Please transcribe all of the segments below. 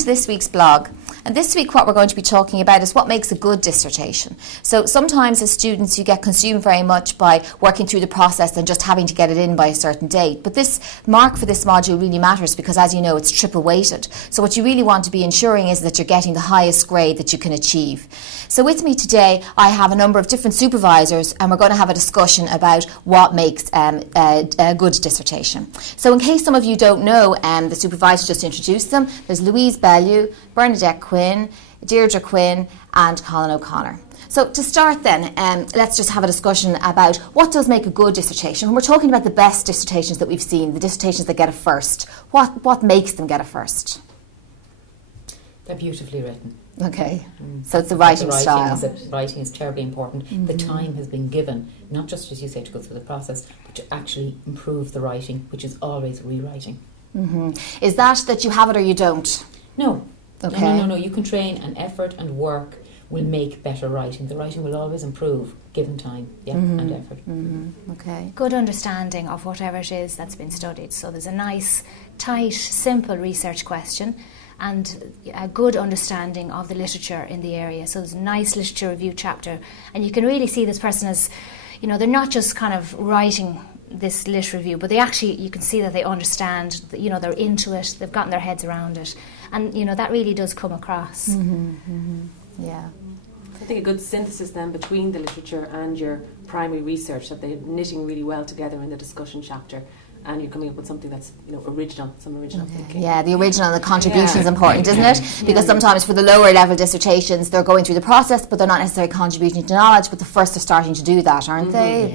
to this week's blog. And this week what we're going to be talking about is what makes a good dissertation. So sometimes as students you get consumed very much by working through the process and just having to get it in by a certain date. But this mark for this module really matters because, as you know, it's triple weighted. So what you really want to be ensuring is that you're getting the highest grade that you can achieve. So with me today I have a number of different supervisors, and we're going to have a discussion about what makes a good dissertation. So in case some of you don't know, the supervisors just introduced them. There's Louise Bellew, Bernadette Quinn, Deirdre Quinn and Colin O'Connor. So to start then, let's just have a discussion about what does make a good dissertation. When we're talking about the best dissertations that we've seen, the dissertations that get a first, what makes them get a first? They're beautifully written. Okay, so it's the writing style. Writing is terribly important. Mm-hmm. The time has been given, not just, as you say, to go through the process, but to actually improve the writing, which is always rewriting. Mm-hmm. Is that you have it or you don't? No. Okay. No. You can train, and effort and work will make better writing. The writing will always improve, given time, and effort. Mm-hmm. Okay. Good understanding of whatever it is that's been studied. So there's a nice, tight, simple research question and a good understanding of the literature in the area. So there's a nice literature review chapter, and you can really see this person as, they're not just kind of writing this lit review, but they actually, you can see that they understand, they're into it, they've gotten their heads around it, and that really does come across. Yeah. I think a good synthesis then between the literature and your primary research, that they're knitting really well together in the discussion chapter, and you're coming up with something that's original, some original thinking. Yeah, the original and the contribution is important, isn't it? Because sometimes for the lower level dissertations they're going through the process but they're not necessarily contributing to knowledge, but the first are starting to do that, aren't they?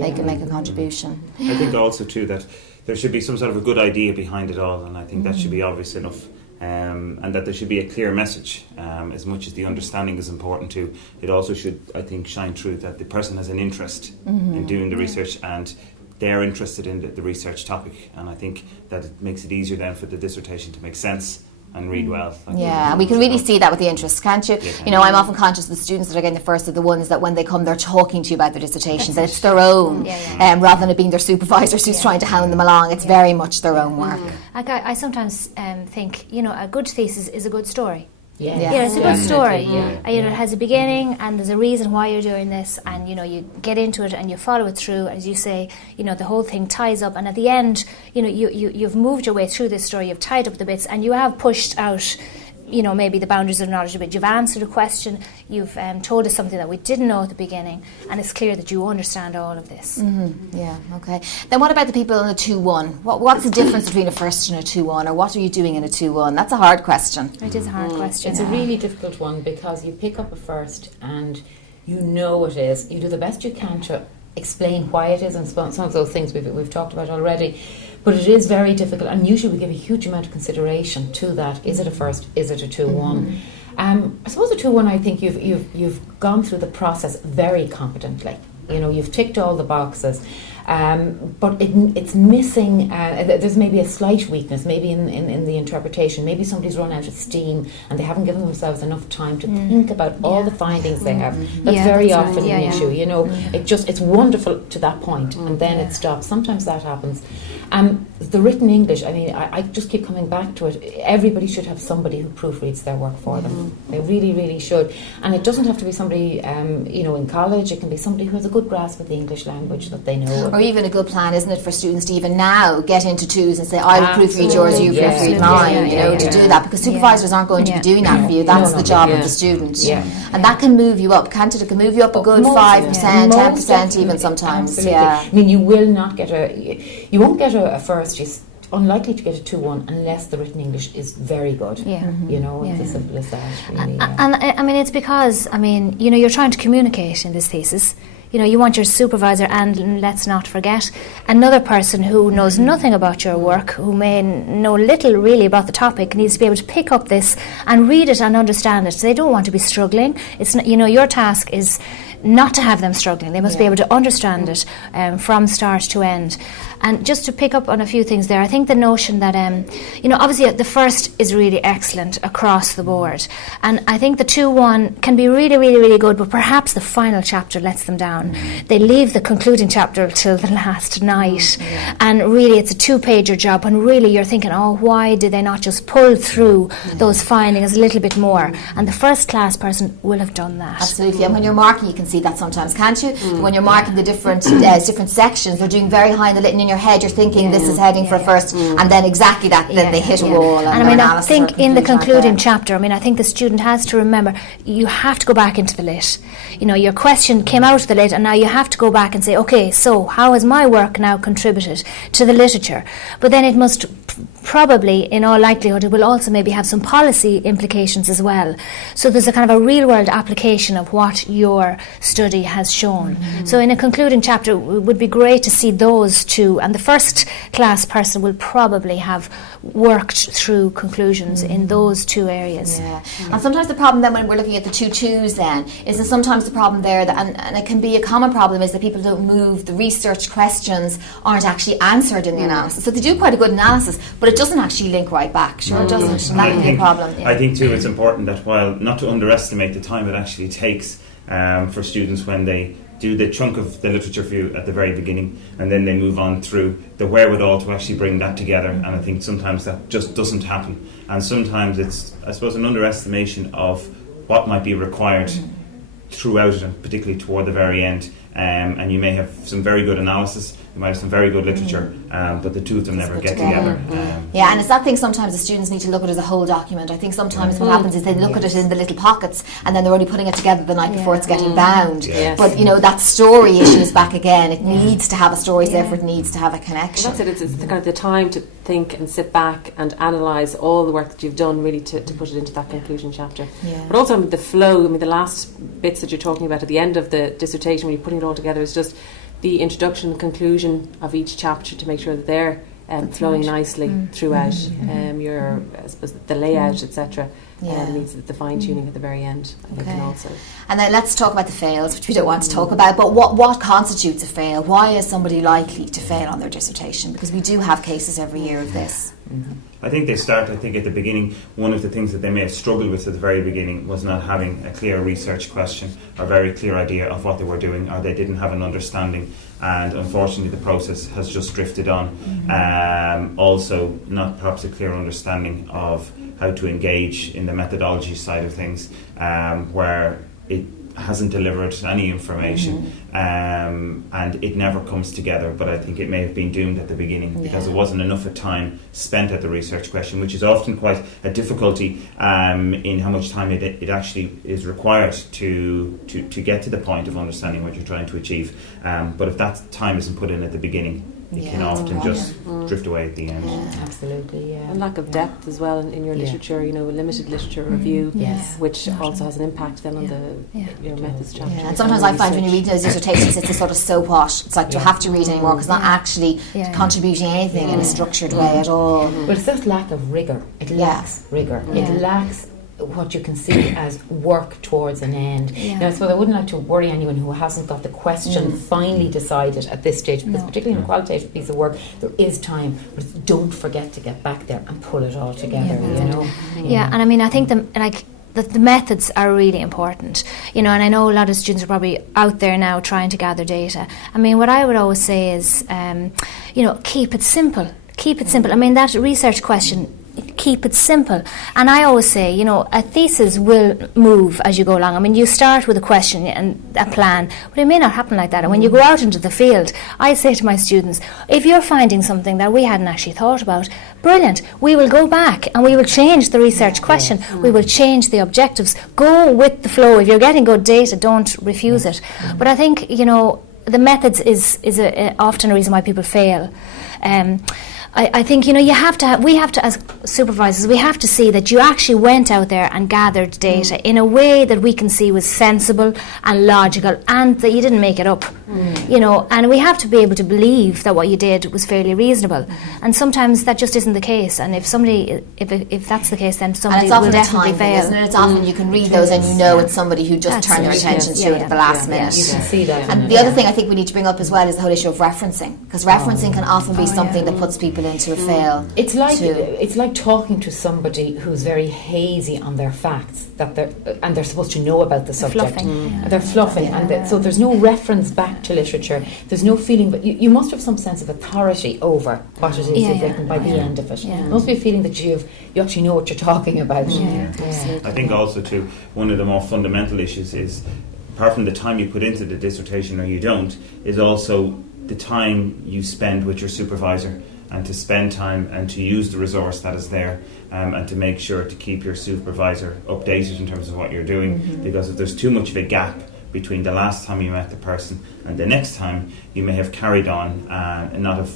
They can make a contribution. I think also too that there should be some sort of a good idea behind it all, and I think that should be obvious enough. And that there should be a clear message, as much as the understanding is important too. It also should, I think, shine through that the person has an interest in doing the research and they're interested in the research topic, and I think that it makes it easier then for the dissertation to make sense and read well. And we can really see that with the interest, can't you? I'm often conscious of the students that are getting the first are the ones that when they come they're talking to you about their dissertation, that it's their own, rather than it being their supervisors who's trying to hound them along. It's very much their own work. I sometimes think, a good thesis is a good story. It's a good story. It has a beginning and there's a reason why you're doing this, and you get into it and you follow it through, as you say, the whole thing ties up, and at the end you've moved your way through this story, you've tied up the bits, and you have pushed out maybe the boundaries of knowledge a bit. You've answered a question, you've told us something that we didn't know at the beginning, and it's clear that you understand all of this. Okay. Then what about the people in a 2-1? What's the difference between a first and a 2-1, or what are you doing in a 2-1? That's a hard question. It is a hard question. It's a really difficult one, because you pick up a first and you know it is. You do the best you can to explain why it is, and some of those things we've talked about already. But it is very difficult, and usually we give a huge amount of consideration to that. Is it a first? Is it a 2-1? I suppose a 2-1, I think you've gone through the process very competently. You've ticked all the boxes, but it's missing. There's maybe a slight weakness, maybe in the interpretation. Maybe somebody's run out of steam and they haven't given themselves enough time to think about all the findings they have. That's very often an issue. It's wonderful to that point, and then it stops. Sometimes that happens. The written English, I just keep coming back to it. Everybody should have somebody who proofreads their work for them. They really, really should. And it doesn't have to be somebody, in college. It can be somebody who has a good grasp of the English language, that they know. Or even a good plan, isn't it, for students to even now get into 2s and say, I will proofread yours, you proofread mine, to do that, because supervisors aren't going to be doing that for you. That's the job of the student. And that can move you up, can't it? It can move you up a good 5%, 10% even sometimes. Absolutely. You will not get you won't get a first. You're unlikely to get a 2-1 unless the written English is very good. It's as simple as that. Really, and it's because you're trying to communicate in this thesis. You want your supervisor, and let's not forget, another person who knows nothing about your work, who may know little really about the topic, needs to be able to pick up this and read it and understand it. So they don't want to be struggling. It's not, your task is not to have them struggling. They must be able to understand it from start to end. And just to pick up on a few things there, I think the notion that, obviously the first is really excellent across the board. And I think the 2-1 can be really, really, really good, but perhaps the final chapter lets them down. They leave the concluding chapter till the last night. And really it's a 2-pager job, and really you're thinking, why did they not just pull through those findings a little bit more? And the first class person will have done that. Absolutely. And when you're marking, you can see that sometimes, can't you? When you're marking the different sections, they're doing very high in the lit, and in your head you're thinking this is heading for a first, and then exactly that, then they hit a wall. And I mean, I think in the concluding chapter, I think the student has to remember, you have to go back into the lit. Your question came out of the lit, and now you have to go back and say, okay, so how has my work now contributed to the literature? But then it must probably, in all likelihood, it will also maybe have some policy implications as well. So there's a kind of a real-world application of what your study has shown. So in a concluding chapter, it would be great to see those two, and the first class person will probably have worked through conclusions in those 2 areas. And sometimes the problem then when we're looking at the 2-2s then is that sometimes the problem there, and it can be a common problem, is that people don't move, the research questions aren't actually answered in the analysis. So they do quite a good analysis, but it doesn't actually link right back. Sure, it doesn't. And that can be a problem. I think too it's important that while not to underestimate the time it actually takes for students when they do the chunk of the literature review at the very beginning, and then they move on through the wherewithal to actually bring that together. And I think sometimes that just doesn't happen, and sometimes it's, I suppose, an underestimation of what might be required throughout it, and particularly toward the very end. And you may have some very good analysis, you might have some very good literature, but the two of them never get together. And it's that thing sometimes the students need to look at it as a whole document. I think sometimes what happens is they look at it in the little pockets, and then they're only putting it together the night before it's getting bound. But that story issue is back again. It needs to have a story, therefore it needs to have a connection. Well, that's it. It's the kind of the time to think and sit back and analyse all the work that you've done, really to put it into that conclusion chapter. But also the flow, the last bits that you're talking about at the end of the dissertation, when you're putting it all together, is just the introduction and conclusion of each chapter to make sure that they're flowing nicely throughout. Your, I suppose, the layout, etc. Needs the fine-tuning at the very end, I think, and also. And then let's talk about the fails, which we don't want to talk about, but what constitutes a fail? Why is somebody likely to fail on their dissertation? Because we do have cases every year of this. I think they start, at the beginning, one of the things that they may have struggled with at the very beginning was not having a clear research question or very clear idea of what they were doing, or they didn't have an understanding, and unfortunately the process has just drifted on. Also, not perhaps a clear understanding of how to engage in the methodology side of things, where it hasn't delivered any information, and it never comes together. But I think it may have been doomed at the beginning because there wasn't enough time spent at the research question, which is often quite a difficulty in how much time it actually is required to get to the point of understanding what you're trying to achieve. But if that time isn't put in at the beginning, it can often just drift away at the end. Absolutely, And lack of depth as well in your literature, a limited literature review, which also has an impact then on the methods chapter. And sometimes I find when you read those dissertations, it's a sort of so what. It's like, do you have to read anymore? Because it's not actually contributing anything in a structured way at all. But it's that lack of rigour. It lacks rigour. It lacks what you can see as work towards an end. Now, so I wouldn't like to worry anyone who hasn't got the question finally decided at this stage, because particularly in a qualitative piece of work, there is time, but don't forget to get back there and pull it all together, and I think the methods are really important, and I know a lot of students are probably out there now trying to gather data. What I would always say is, keep it simple. That research question, keep it simple. And I always say, a thesis will move as you go along. You start with a question and a plan, but it may not happen like that. And when you go out into the field, I say to my students, if you're finding something that we hadn't actually thought about, brilliant, we will go back and we will change the research question. We will change the objectives. Go with the flow. If you're getting good data, don't refuse it. But I think, the methods is often a reason why people fail. I think, we have to, as supervisors, we have to see that you actually went out there and gathered data in a way that we can see was sensible and logical, and that you didn't make it up. And we have to be able to believe that what you did was fairly reasonable. And sometimes that just isn't the case. And if that's the case, then somebody will definitely fail. Isn't it? It's often you can read those and it's somebody who just turned their attention to it at the last minute. You can see that. And the other thing I think we need to bring up as well is the whole issue of referencing, because referencing can often be something that puts people into a fail. It's like talking to somebody who's very hazy on their facts and they're supposed to know about the subject. They're fluffing, so there's no reference back to literature. There's no feeling, but you must have some sense of authority over what it is you've written by the end of it. There must be a feeling that you actually know what you're talking about. I think also too, one of the more fundamental issues is, apart from the time you put into the dissertation or you don't, is also the time you spend with your supervisor, and to spend time and to use the resource that is there, and to make sure to keep your supervisor updated in terms of what you're doing, because if there's too much of a gap between the last time you met the person and the next time, you may have carried on and not have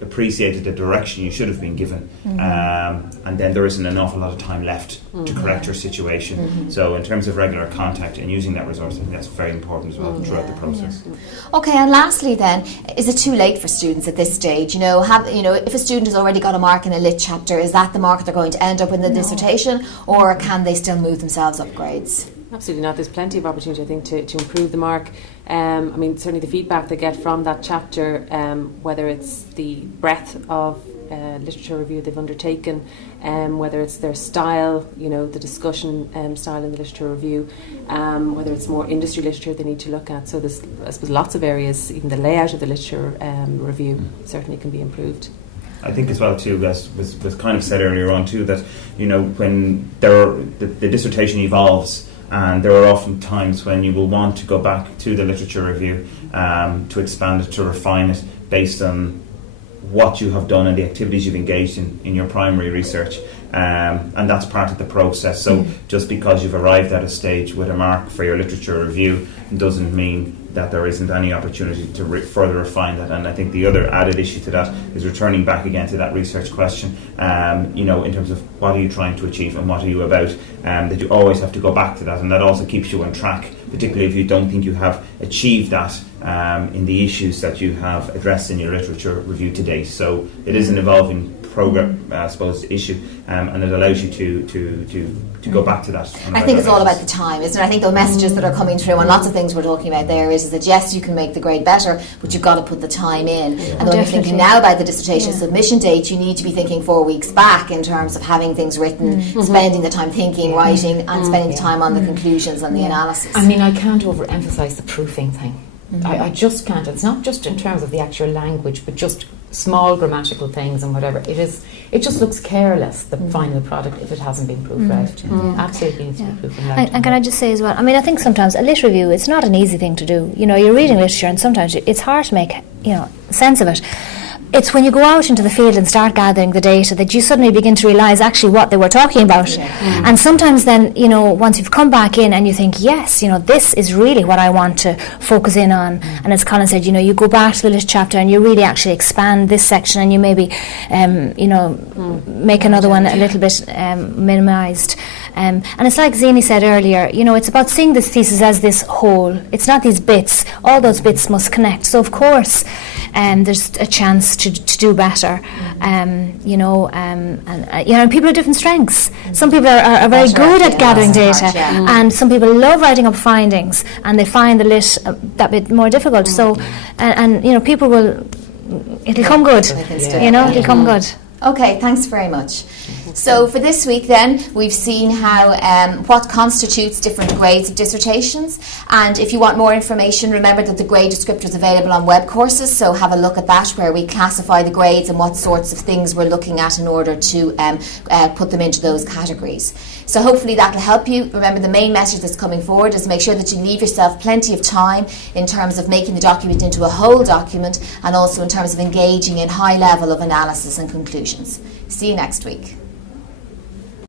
appreciated the direction you should have been given, and then there isn't an awful lot of time left to correct your situation. So in terms of regular contact and using that resource, I think that's very important as well throughout the process. Okay, and lastly then, is it too late for students at this stage? If a student has already got a mark in a lit chapter, is that the mark they're going to end up in the dissertation, or can they still move themselves up grades? Absolutely not. There's plenty of opportunity, I think, to improve the mark. Certainly the feedback they get from that chapter, whether it's the breadth of literature review they've undertaken, whether it's their style, the discussion style in the literature review, whether it's more industry literature they need to look at. So there's, I suppose, lots of areas. Even the layout of the literature review certainly can be improved. I think as well too, as was kind of said earlier on too, that when the dissertation evolves, and there are often times when you will want to go back to the literature review to expand it, to refine it based on what you have done and the activities you've engaged in your primary research, and that's part of the process. So just because you've arrived at a stage with a mark for your literature review doesn't mean that there isn't any opportunity to further refine that. And I think the other added issue to that is returning back again to that research question, in terms of what are you trying to achieve and what are you about, that you always have to go back to that, and that also keeps you on track, particularly if you don't think you have achieved that in the issues that you have addressed in your literature review to date. So it is an evolving program, I suppose, issue, and it allows you to go back to that. I think it's all about the time, isn't it? I think the messages that are coming through, and lots of things we're talking about there, is that yes, you can make the grade better, but you've got to put the time in. And when you're thinking now about the dissertation submission date, you need to be thinking 4 weeks back in terms of having things written, spending the time thinking, writing, and spending the time on the conclusions and the analysis. I mean, I can't overemphasize the proofing thing. I just can't. It's not just in terms of the actual language, but just small grammatical things and whatever. It just looks careless, the final product, if it hasn't been proofread. Absolutely needs to be proofread. And can I just say as well, I think sometimes a lit review, it's not an easy thing to do. You're reading literature and sometimes it's hard to make sense of it. It's when you go out into the field and start gathering the data that you suddenly begin to realise actually what they were talking about. And sometimes then, once you've come back in and you think, yes, this is really what I want to focus in on. And as Colin said, you go back to the list chapter and you really actually expand this section, and you maybe, make another one a little bit minimised. And it's like Ziene said earlier, it's about seeing this thesis as this whole. It's not these bits. All those bits must connect. So, of course, there's a chance to do better. And people have different strengths. Some people are very good at gathering data, and some people love writing up findings, and they find the lit that bit more difficult. So, people will. It'll come good. It'll come good. Okay, thanks very much. So for this week then, we've seen how what constitutes different grades of dissertations, and if you want more information, remember that the grade descriptor is available on web courses, so have a look at that, where we classify the grades and what sorts of things we're looking at in order to put them into those categories. So hopefully that'll help you. Remember, the main message that's coming forward is make sure that you leave yourself plenty of time in terms of making the document into a whole document, and also in terms of engaging in high level of analysis and conclusions. See you next week.